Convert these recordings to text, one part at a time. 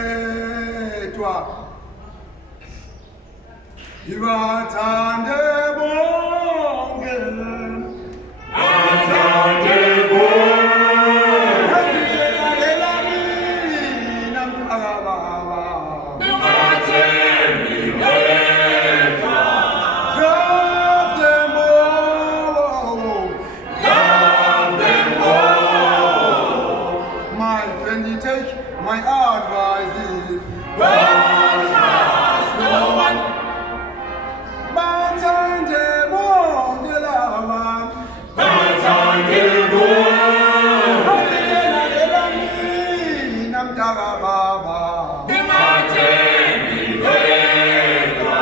ngoyedwa ibathande bonke bathande bonke asilalelani namphakababa ibathembi ngoyedwa love them all my friend you take my advice don't trust no one bathande bonke laba bathande bonke asilalelani namphakababa ibathembi ngoyedwa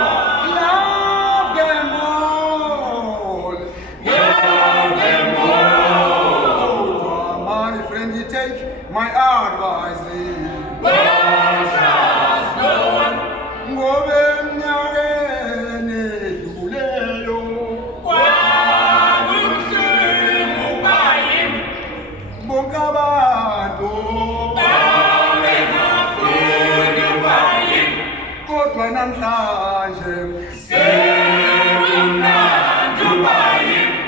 love them all my friend you take my advice don't trust no one ngobe mnyakeni edluleyo kwabuhlungu bayimi bonke abantu babengafuni bayimi kodwa namhlanje sekumnandi bayimi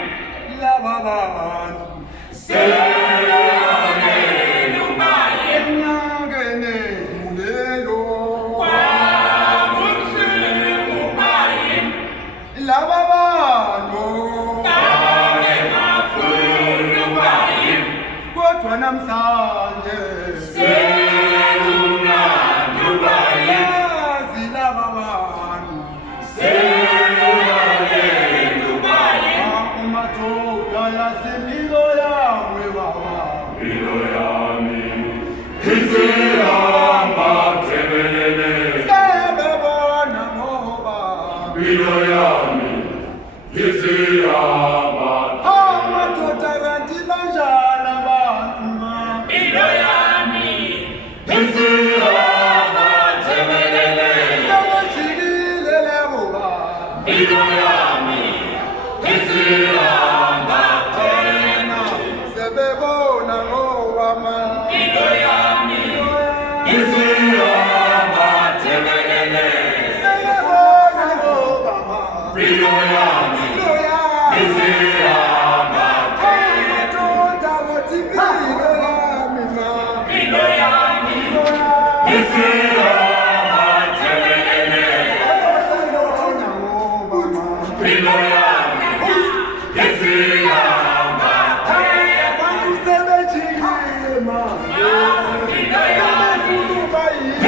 laba bantu namhlanje sekumnandi bayimi laba bantu sekumnandi bayimi umathola yasimilo yami baba impilo yami isihamba tebelele sebebona ngoba impilo yami isihamba amadoda kanti banjani abantu impilo yami isihamba tebelele sebejikile labo baba impilo yami isihamba tebelele sebebona ngoba impilo yami isihamba tebelele sebebona ngoba impilo yami isihamba amadoda wotipile lami impilo yami isihamba tebelele sebebona ngoba impilo yami isihamba abantu sebejikile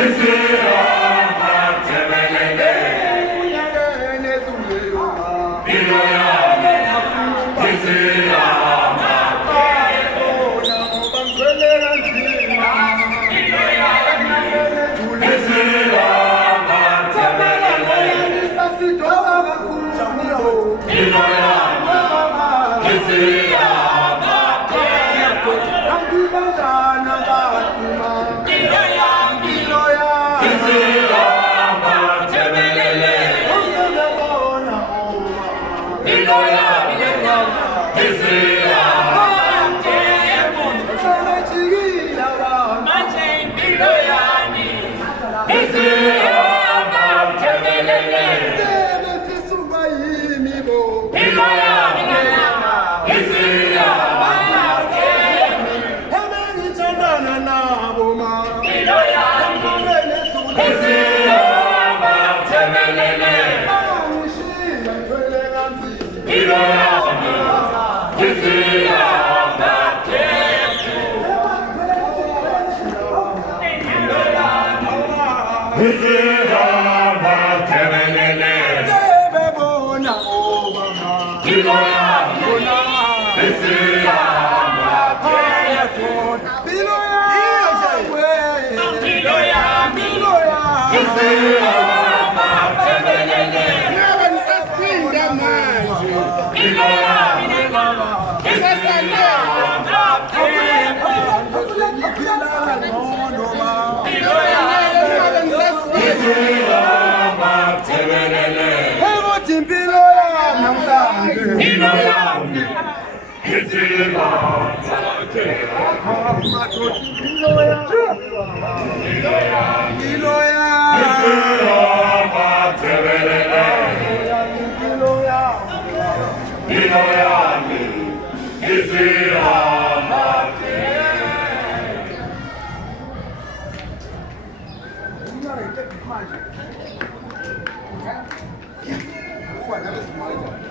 isihamba tebelele unyakene edluleyo impilo yami isihamba tebelele ngoba ngicwele kanzima impilo yami isihamba tebelele sasidosa kakhulu impilo yami isihamba tebelele angibandana batuma impilo yami isihamba tebelele usebona uma impilo yami isihamba tebelele sebejikile abantu manje impilo yami isihamba tebelele sebefisa ukuba yimi bo impilo yami isihamba tebelele ebengithandana nabo ma impilo yami isihamba tebelele angishiya ngicwele kanzima impilo yami isihamba tebelele isihamba tebelele sebebona ngoba impilo yami isihamba tebelele impilo yami isihamba tebelele ngeke ngisasiphinda manje impilo yami isihamba tebelele isihamba tebelele ukuthi impilo yami namhlanje impilo yami isihamba Quite a bit smaller.